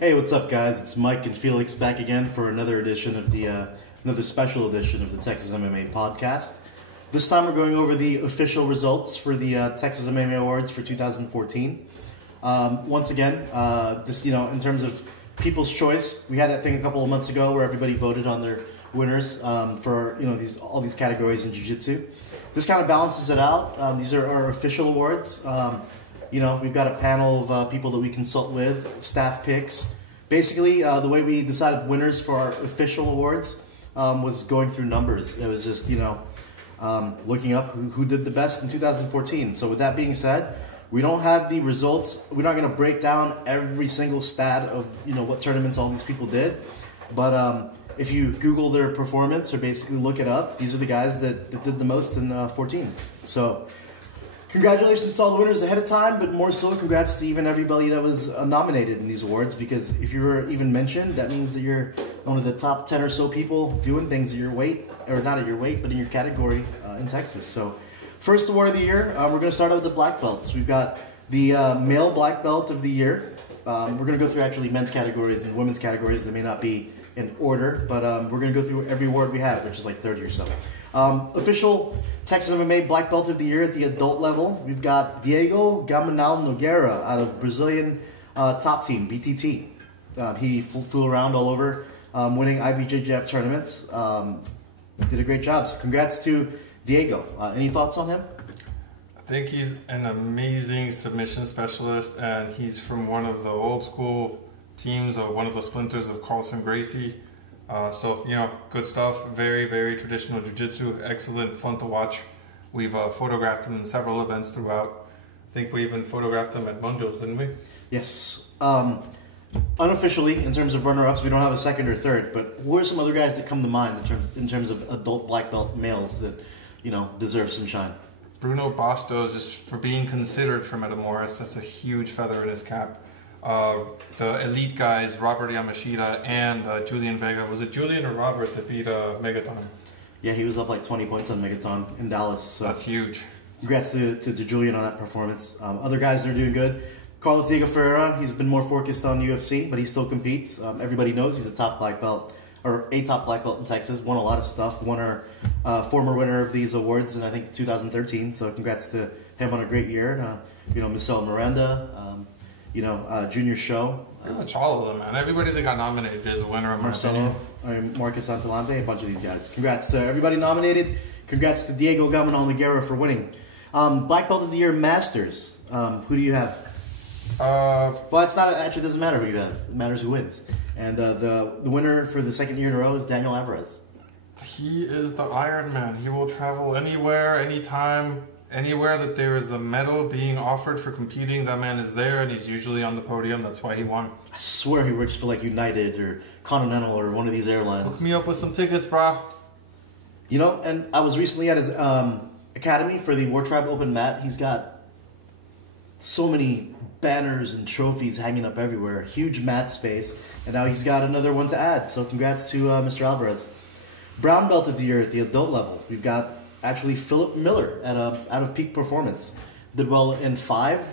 Hey, what's up, guys? It's Mike and Felix back again for another edition of another special edition of the Texas MMA podcast. This time we're going over the official results for the Texas MMA Awards for 2014. Once again, in terms of People's Choice, we had that thing a couple of months ago where everybody voted on their winners for all these categories in Jiu-Jitsu. This kind of balances it out. These are our official awards. We've got a panel of people that we consult with, staff picks. Basically, the way we decided winners for our official awards was going through numbers. It was just, looking up who did the best in 2014. So with that being said, we don't have the results. We're not going to break down every single stat of, what tournaments all these people did. But if you Google their performance or basically look it up, these are the guys that did the most in 14. So congratulations to all the winners ahead of time, but more so congrats to even everybody that was nominated in these awards, because if you were even mentioned, that means that you're one of the top 10 or so people doing things at your weight, or not at your weight, but in your category in Texas. So first award of the year, we're going to start out with the black belts. We've got the male black belt of the year. We're going to go through actually men's categories and women's categories. They may not be in order, but we're going to go through every award we have, which is like 30 or so. Official Texas MMA Black Belt of the Year at the adult level, we've got Diego Gamanal Nogueira out of Brazilian top team, BTT. He flew around all over, winning IBJJF tournaments. Did a great job. So congrats to Diego. Any thoughts on him? I think he's an amazing submission specialist, and he's from one of the old school teams, or one of the splinters of Carlson Gracie. Good stuff. Very, very traditional jiu-jitsu. Excellent, fun to watch. We've photographed him in several events throughout. I think we even photographed him at Monjo's, didn't we? Yes. Unofficially, in terms of runner-ups, we don't have a second or third, but who are some other guys that come to mind in terms of adult black belt males that, deserve some shine? Bruno Bastos, just for being considered for Metamoris, that's a huge feather in his cap. The elite guys, Robert Yamashita and Julian Vega. Was it Julian or Robert that beat Megaton? Yeah, he was up like 20 points on Megaton in Dallas. So that's huge. Congrats to Julian on that performance. Other guys that are doing good. Carlos Diego Ferreira, he's been more focused on UFC, but he still competes. Everybody knows he's a top black belt, or a top black belt in Texas. Won a lot of stuff. Won our former winner of these awards in, I think, 2013. So congrats to him on a great year. Michelle Miranda, Junior Show. Pretty much all of them, man. Everybody that got nominated is a winner. Marcelo, Marcus Antelante, a bunch of these guys. Congrats to everybody nominated. Congrats to Diego Gamanal Nogueira for winning. Black Belt of the Year Masters. Who do you have? Well, it's not actually. It doesn't matter who you have. It matters who wins. And the winner for the second year in a row is Daniel Alvarez. He is the Iron Man. He will travel anywhere, anytime. Anywhere that there is a medal being offered for competing, that man is there, and he's usually on the podium. That's why he won. I swear he works for like United or Continental or one of these airlines. Hook me up with some tickets, bro. And I was recently at his academy for the War Tribe Open mat. He's got so many banners and trophies hanging up everywhere. Huge mat space, and now he's got another one to add. So congrats to Mr. Alvarez. Brown Belt of the Year at the adult level. We've got actually Philip Miller at out of peak performance. Did well in five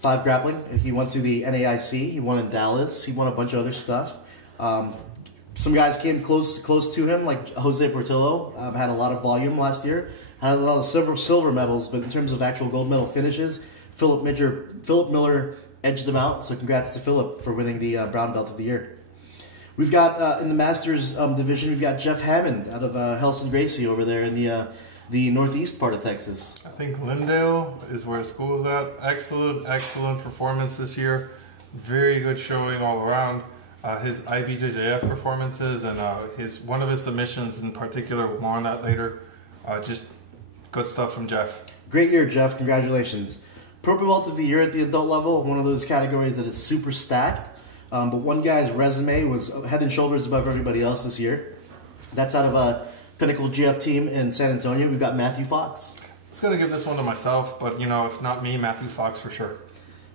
grappling. He went to the NAIC. He won in Dallas. He won a bunch of other stuff. Some guys came close to him, like Jose Portillo. Had a lot of volume last year. Had a lot of silver medals, but in terms of actual gold medal finishes, Philip Miller edged them out. So congrats to Philip for winning the Brown Belt of the Year. We've got, in the Masters division, we've got Jeff Hammond out of Helson Gracie over there in the northeast part of Texas. I think Lindale is where school's at. Excellent performance this year. Very good showing all around. His IBJJF performances and one of his submissions in particular, we'll more on that later. Just good stuff from Jeff. Great year, Jeff. Congratulations. Purple Belt of the Year at the adult level, one of those categories that is super stacked. But one guy's resume was head and shoulders above everybody else this year. That's out of a Pinnacle GF team in San Antonio. We've got Matthew Fox. I was going to give this one to myself, but if not me, Matthew Fox for sure.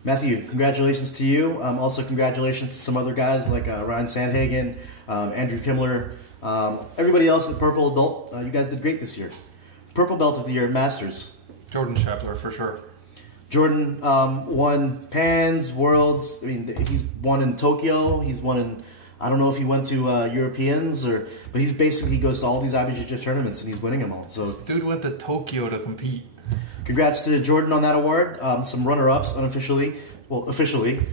Matthew, congratulations to you. Also congratulations to some other guys like Ryan Sandhagen, Andrew Kimmler, everybody else at Purple Adult. You guys did great this year. Purple Belt of the Year Masters. Jordan Shepler for sure. Jordan won Pans, Worlds. I mean, he's won in Tokyo. He's won in, I don't know if he went to Europeans but he's basically, he goes to all these IBJJ tournaments and he's winning them all. So this dude went to Tokyo to compete. Congrats to Jordan on that award. Some runner-ups unofficially. Well, officially.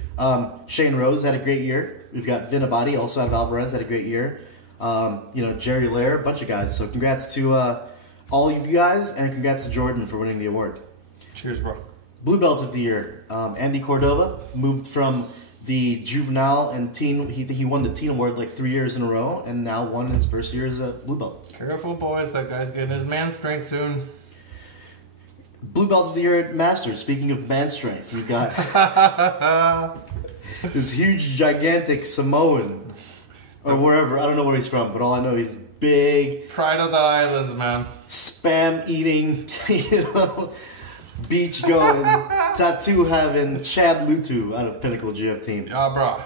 Shane Rose had a great year. We've got Vin Abadi, also have Alvarez, had a great year. Jerry Lair, a bunch of guys. So congrats to all of you guys, and congrats to Jordan for winning the award. Cheers, bro. Blue Belt of the Year, Andy Cordova, moved from the juvenile and teen. He won the teen award like 3 years in a row, and now won his first year as a blue belt. Careful, boys. That guy's getting his man strength soon. Blue Belt of the Year at Masters. Speaking of man strength, we've got this huge, gigantic Samoan, or wherever. I don't know where he's from, but all I know he's big. Pride of the islands, man. Spam eating, beach going, tattoo having Chad Lutu out of Pinnacle GF team. Yeah, bro.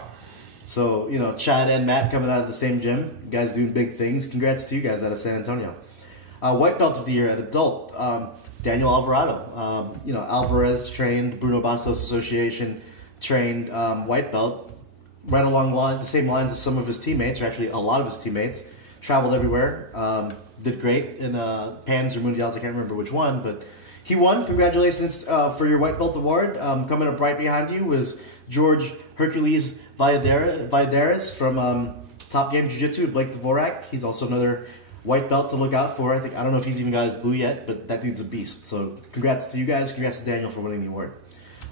So, Chad and Matt coming out of the same gym. You guys doing big things. Congrats to you guys out of San Antonio. White Belt of the Year at Adult. Daniel Alvarado. Alvarez trained, Bruno Bastos Association trained white belt. Right along the same lines as some of his teammates, or actually a lot of his teammates. Traveled everywhere. Did great in Pans or Mundials. I can't remember which one, but he won. Congratulations for your white belt award. Coming up right behind you was George Hercules Valladares from Top Game Jiu-Jitsu with Blake Dvorak. He's also another white belt to look out for. I don't know if he's even got his blue yet, but that dude's a beast. So congrats to you guys. Congrats to Daniel for winning the award.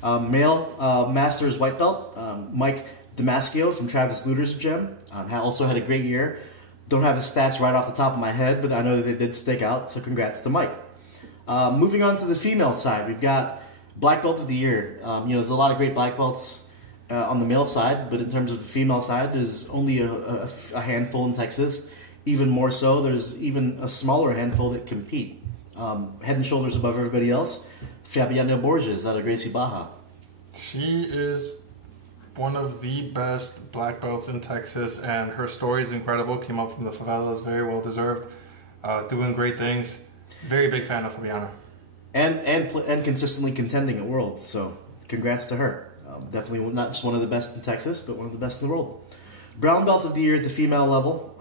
Male Masters white belt, Mike Damascio from Travis Luter's gym. Also had a great year. Don't have his stats right off the top of my head, but I know that they did stick out, so congrats to Mike. Moving on to the female side, we've got Black Belt of the Year. There's a lot of great black belts on the male side, but in terms of the female side, there's only a handful in Texas. Even more so, there's even a smaller handful that compete. Head and shoulders above everybody else, Fabiana Borges out of Gracie Baja. She is one of the best black belts in Texas, and her story is incredible. Came up from the favelas, very well deserved, doing great things. Very big fan of Fabiana. And consistently contending at Worlds, so congrats to her. Definitely not just one of the best in Texas, but one of the best in the world. Brown Belt of the Year at the female level.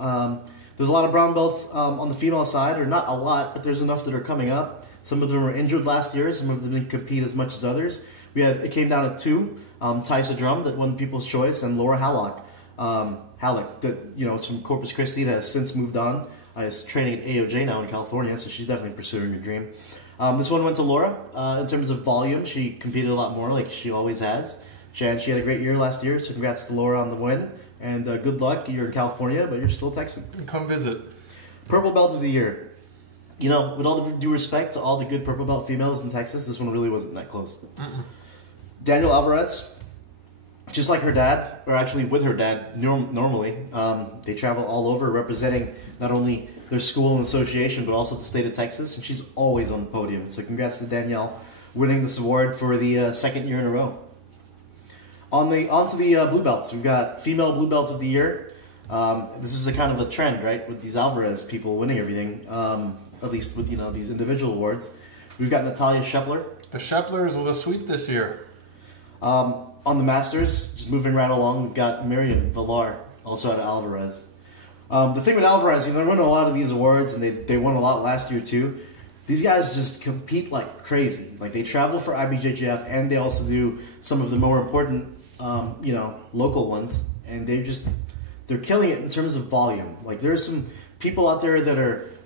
There's a lot of brown belts on the female side, or not a lot, but there's enough that are coming up. Some of them were injured last year. Some of them didn't compete as much as others. It came down to two. Tysa Drum, that won People's Choice, and Laura Hallock. That is from Corpus Christi, that has since moved on. Is training at AOJ now in California, so she's definitely pursuing her dream. This one went to Laura. In terms of volume, she competed a lot more, like she always has. She had a great year last year, so congrats to Laura on the win. And good luck. You're in California, but you're still Texan. Come visit. Purple Belt of the Year. With all the due respect to all the good purple belt females in Texas, this one really wasn't that close. Daniel Alvarez, just like her dad, or actually with her dad, normally, they travel all over representing not only their school and association, but also the state of Texas, and she's always on the podium. So congrats to Danielle winning this award for the second year in a row. Onto the blue belts, we've got female blue belt of the year. This is a kind of a trend, right, with these Alvarez people winning everything, at least with these individual awards. We've got Natalia Shepler. The Sheplers with a sweep this year. On the Masters, just moving right along, we've got Miriam Villar, also out of Alvarez. The thing with Alvarez, they won a lot of these awards, and they won a lot last year too. These guys just compete like crazy. Like, they travel for IBJJF, and they also do some of the more important, local ones. And they're killing it in terms of volume. Like, there's some people out there that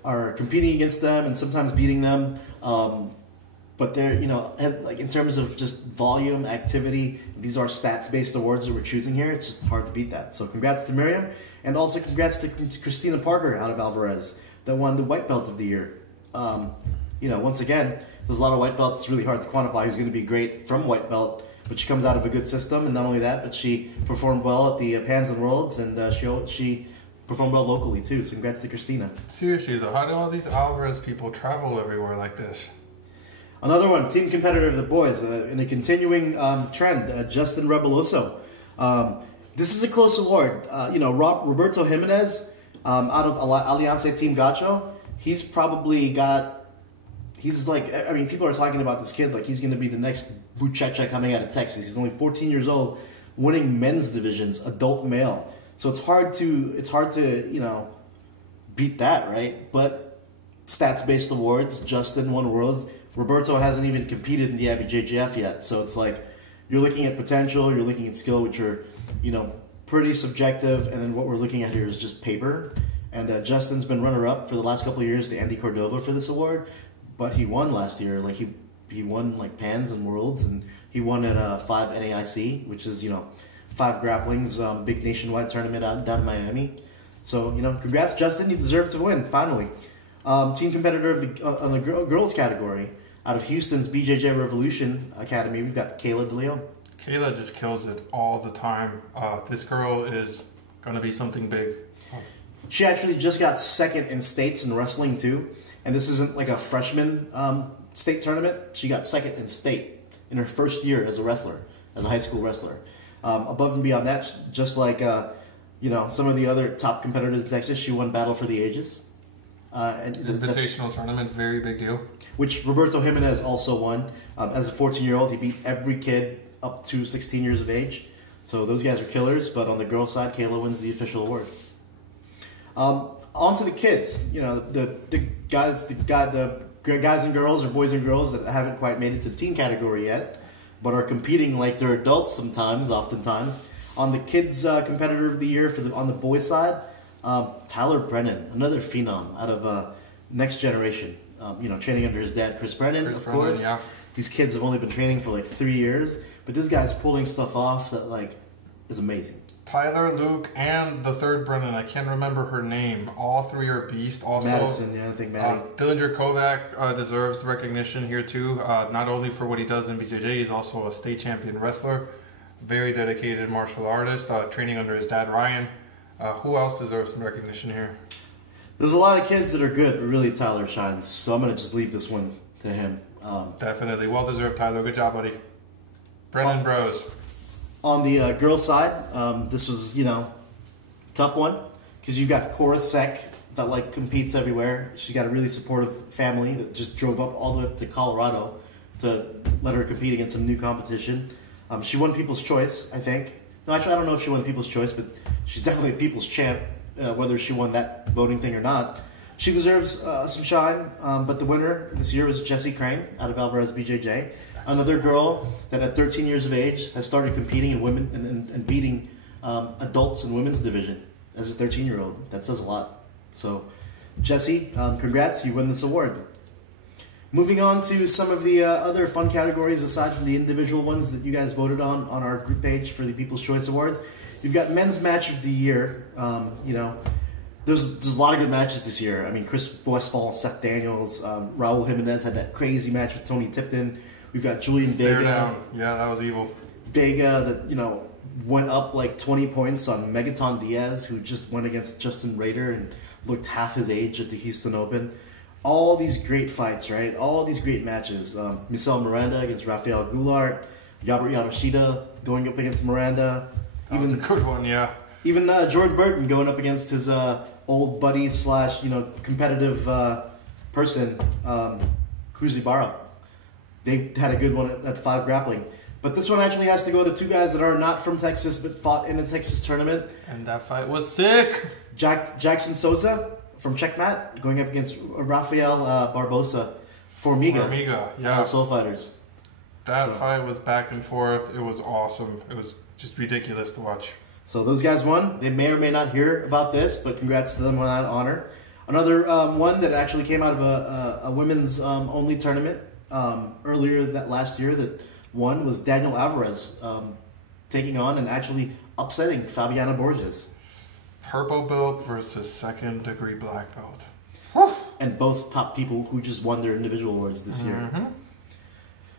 are competing against them and sometimes beating them. But they're, in terms of just volume, activity, these are stats-based awards that we're choosing here. It's just hard to beat that. So congrats to Miriam, and also congrats to Christina Parker out of Alvarez that won the white belt of the year. Once again, there's a lot of white belts. It's really hard to quantify who's going to be great from white belt, but she comes out of a good system, and not only that, but she performed well at the Pans and Worlds, and she performed well locally too. So congrats to Christina. Seriously though, how do all these Alvarez people travel everywhere like this? Another one, team competitor of the boys, in a continuing trend, Justin Rebeloso. This is a close award. Roberto Jimenez out of Alianza Team Gacho, he's he's like, I mean, people are talking about this kid like he's going to be the next Buchecha coming out of Texas. He's only 14 years old, winning men's divisions, adult male. So it's hard to you know, beat that, right? But stats-based awards, Justin won Worlds. Roberto hasn't even competed in the BJJF yet. So it's like you're looking at potential, you're looking at skill, which are, you know, pretty subjective. And then what we're looking at here is just paper. And Justin's been runner-up for the last couple of years to Andy Cordova for this award. But he won last year. Like he won like Pans and Worlds, and he won at 5 NAIC, which is, you know, 5 grapplings, big nationwide tournament down in Miami. So, you know, congrats, Justin. You deserve to win, finally. Team competitor of on the girls category, out of Houston's BJJ Revolution Academy, we've got Kayla DeLeon. Kayla just kills it all the time. This girl is going to be something big. She actually just got second in states in wrestling, too. And this isn't like a freshman state tournament. She got second in state in her first year as a wrestler, as a high school wrestler. Above and beyond that, just like you know, some of the other top competitors in Texas, she won Battle for the Ages. Invitational tournament, very big deal. Which Roberto Jimenez also won. As a 14-year-old, he beat every kid up to 16 years of age. So those guys are killers. But on the girls' side, Kayla wins the official award. On to the kids. You know, the guys and girls, or boys and girls that haven't quite made it to the teen category yet, but are competing like they're adults sometimes, oftentimes. On the kids competitor of the year on the boys' side, Tyler Brennan, another phenom out of Next Generation. You know, training under his dad, Chris Brennan, of course. Yeah. These kids have only been training for like 3 years, but this guy's pulling stuff off that like is amazing. Tyler, Luke, and the third Brennan, I can't remember her name. All 3 are beasts. Also, Madison, yeah, I think Maddie. Dillinger Kovac deserves recognition here too. Not only for what he does in BJJ, he's also a state champion wrestler. Very dedicated martial artist, training under his dad, Ryan. Who else deserves some recognition here? There's a lot of kids that are good, but really Tyler shines. So I'm going to just leave this one to him. Definitely. Well-deserved, Tyler. Good job, buddy. Brennan Bros. On the girls' side, this was, you know, tough one. Because you've got Cora Sek that, like, competes everywhere. She's got a really supportive family that just drove up all the way up to Colorado to let her compete against some new competition. She won People's Choice, I think. No, actually, I don't know if she won People's Choice, but she's definitely a People's Champ, whether she won that voting thing or not. She deserves some shine, but the winner this year was Jessie Crane out of Alvarez BJJ. Another girl that at 13 years of age has started competing in women and beating adults in women's division as a 13-year-old. That says a lot. So, Jessie, congrats, you win this award. Moving on to some of the other fun categories aside from the individual ones that you guys voted on our group page for the People's Choice Awards. You've got Men's Match of the Year. You know, there's a lot of good matches this year. I mean, Chris Westphal, Seth Daniels, Raul Jimenez had that crazy match with Tony Tipton. We've got Julian Vega. Down. Yeah, that was evil. Vega that, you know, went up like 20 points on Megaton Diaz, who just went against Justin Rader and looked half his age at the Houston Open. All these great fights, right? All these great matches. Michel Miranda against Rafael Goulart. Yabert Yamashita going up against Miranda. That was a good one, yeah. Even Jordan Burton going up against his old buddy / you know, competitive person, Cruz Ibarra. They had a good one at 5 grappling. But this one actually has to go to 2 guys that are not from Texas but fought in the Texas tournament. And that fight was sick. Jackson Souza from Checkmat going up against Rafael Barbosa Formiga, yeah. Soul Fighters. That fight was back and forth. It was awesome. It was just ridiculous to watch. So those guys won. They may or may not hear about this, but congrats to them on that honor. Another one that actually came out of a women's only tournament earlier that last year that won was Daniel Alvarez taking on and actually upsetting Fabiana Borges. Purple belt versus second-degree black belt. And both top people who just won their individual awards this year.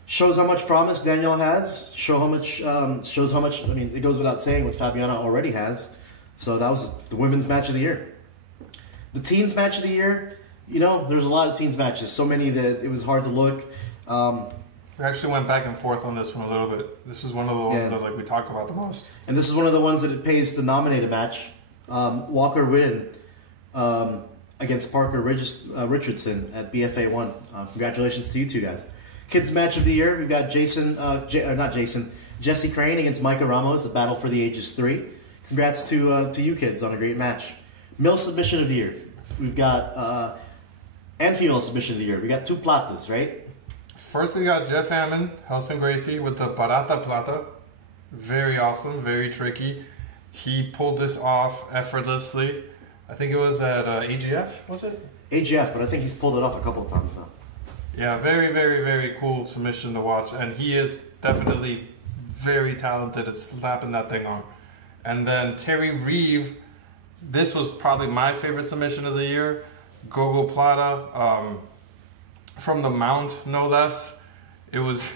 Shows how much promise Danielle has. Shows how much. I mean, it goes without saying what Fabiana already has. So that was the women's match of the year. The teens match of the year. You know, there's a lot of teens matches. So many that it was hard to look. We actually went back and forth on this one a little bit. This was one of the ones that like we talked about the most. And this is one of the ones that it pays to nominate a match. Walker Whitten against Parker Richardson at BFA 1. Congratulations to you two guys. Kids match of the year, we've got Jesse Crane against Micah Ramos, the battle for the ages 3. Congrats to you kids on a great match. Male submission of the year, we've got, and female submission of the year, we got 2 platas, right? First, we got Jeff Hammond, House and Gracie, with the Barata Plata. Very awesome, very tricky. He pulled this off effortlessly. I think it was at AGF, was it? AGF, but I think he's pulled it off a couple of times now. Yeah, very, very, very cool submission to watch. And he is definitely very talented at slapping that thing on. And then Terry Reeve, this was probably my favorite submission of the year. Gogo Plata, from the mount, no less. It was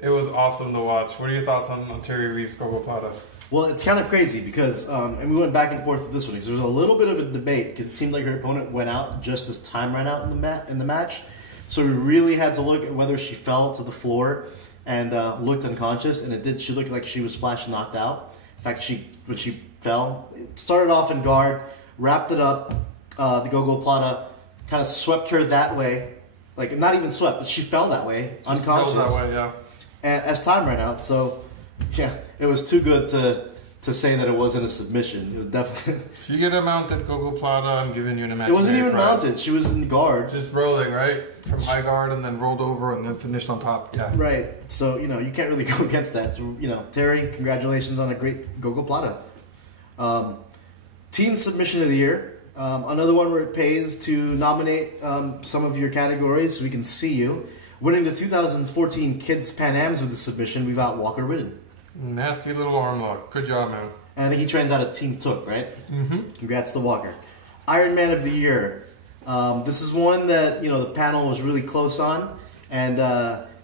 it was awesome to watch. What are your thoughts on Terry Reeve's Gogo Plata? Well, it's kind of crazy because, and we went back and forth with this one because there was a little bit of a debate because it seemed like her opponent went out just as time ran out in the match. So we really had to look at whether she fell to the floor and looked unconscious, and it did. She looked like she was flash knocked out. In fact, when she fell, it started off in guard, wrapped it up. The Gogo Plata kind of swept her that way, like not even swept, but she fell that way, just unconscious. Fell that way, yeah. And as time ran out, so yeah, it was too good to say that it wasn't a submission. It was definitely. If you get a mounted Gogo Plata, I'm giving you an imaginary It wasn't even prize. mounted. She was in guard. Just rolling, right? From high guard and then rolled over and then finished on top. Yeah. Right. So, you can't really go against that. So, Terry, congratulations on a great Gogo Plata. Teen Submission of the Year. Another one where it pays to nominate some of your categories so we can see you. Winning the 2014 Kids Pan Ams with the submission, we've got Walker Ridden. Nasty little arm lock. Good job, man. And I think he trains out of Team Took, right? Mm-hmm. Congrats to Walker. Iron Man of the Year. This is one that, the panel was really close on. And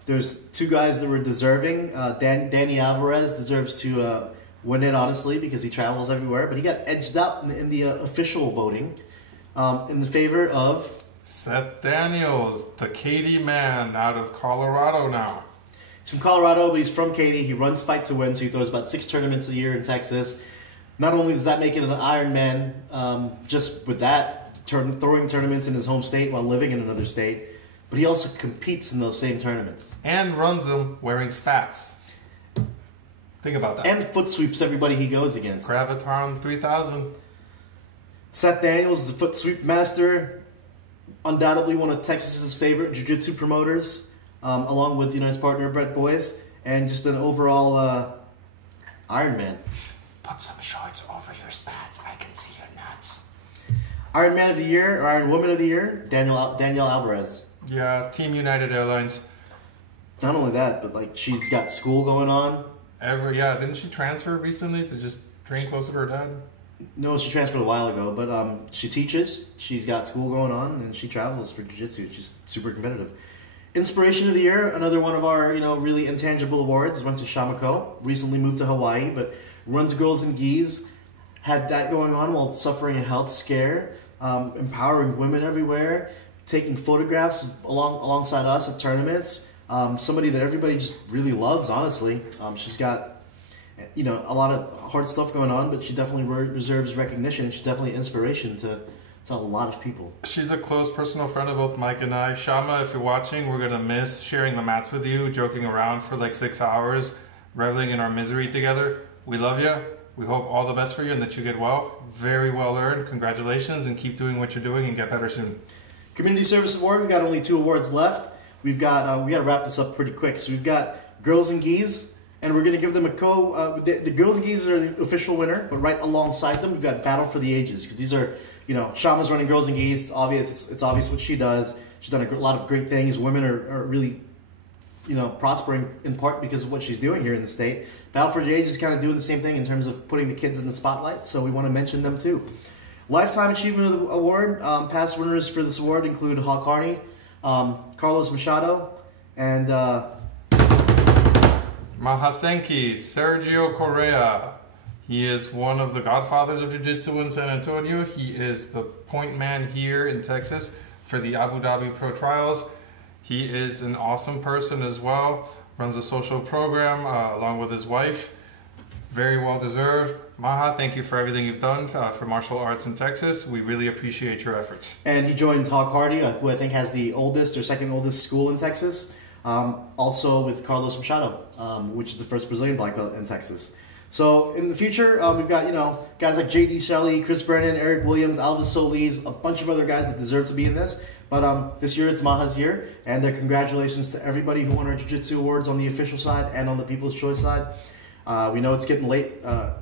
there's 2 guys that were deserving. Danny Alvarez deserves to win it, honestly, because he travels everywhere. But he got edged out in the official voting in the favor of Seth Daniels, the Katy man out of Colorado now. He's from Colorado, but he's from Katy. He runs Fight to Win, so he throws about 6 tournaments a year in Texas. Not only does that make it an Ironman, just with that, throwing tournaments in his home state while living in another state, but he also competes in those same tournaments. And runs them wearing spats. Think about that. And foot sweeps everybody he goes against. Graviton 3000. Seth Daniels is the foot sweep master, undoubtedly one of Texas's favorite jiu-jitsu promoters, along with his partner Brett Boyce, and just an overall Iron Man. Put some shorts over your spats. I can see your nuts. Iron Man of the Year, or Iron Woman of the Year, Danielle Alvarez. Yeah, Team United Airlines. Not only that, but she's got school going on. Didn't she transfer recently to just train closer to her dad? No, she transferred a while ago, but she teaches, she's got school going on, and she travels for jiu-jitsu. She's super competitive. Inspiration of the Year, another one of our, really intangible awards, went to Shamako, recently moved to Hawaii, but runs Girls and Gis, had that going on while suffering a health scare, empowering women everywhere, taking photographs alongside us at tournaments, somebody that everybody just really loves, honestly. She's got a lot of hard stuff going on, but she definitely reserves recognition. She's definitely an inspiration to a lot of people. She's a close personal friend of both Mike and I. Shama, if you're watching, we're going to miss sharing the mats with you, joking around for 6 hours, reveling in our misery together. We love you. We hope all the best for you and that you get well. Very well earned. Congratulations, and keep doing what you're doing and get better soon. Community Service Award, we've got only 2 awards left. We've got, we got to wrap this up pretty quick. So we've got Girls and Gis, and we're going to give them a the Girls and Gis are the official winner, but right alongside them, we've got Battle for the Ages, because these are, Shama's running Girls and Gis. It's obvious. It's obvious what she does. She's done a lot of great things. Women are really, prospering in part because of what she's doing here in the state. Battle for the Ages is kind of doing the same thing in terms of putting the kids in the spotlight, so we want to mention them too. Lifetime Achievement Award. Past winners for this award include Hawk Harney, Carlos Machado, and Mahasenki Sergio Correa. He is one of the godfathers of Jiu-Jitsu in San Antonio. He is the point man here in Texas for the Abu Dhabi Pro Trials. He is an awesome person as well. Runs a social program along with his wife. Very well deserved. Maha, thank you for everything you've done for martial arts in Texas. We really appreciate your efforts. And he joins Hog Hardy, who I think has the oldest or second oldest school in Texas. Also with Carlos Machado, which is the first Brazilian black belt in Texas. So in the future, we've got, guys like J.D. Shelley, Chris Brennan, Eric Williams, Alvis Solis, a bunch of other guys that deserve to be in this. But this year it's Maha's year, and congratulations to everybody who won our Jiu-Jitsu awards on the official side and on the People's Choice side. We know it's getting late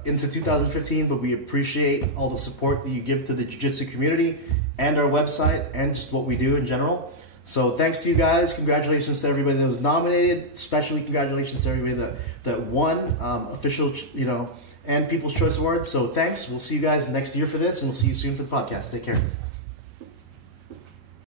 into 2015, but we appreciate all the support that you give to the Jiu-Jitsu community and our website and just what we do in general. So thanks to you guys. Congratulations to everybody that was nominated. Especially congratulations to everybody that won official, and People's Choice Awards. So thanks. We'll see you guys next year for this, and we'll see you soon for the podcast. Take care.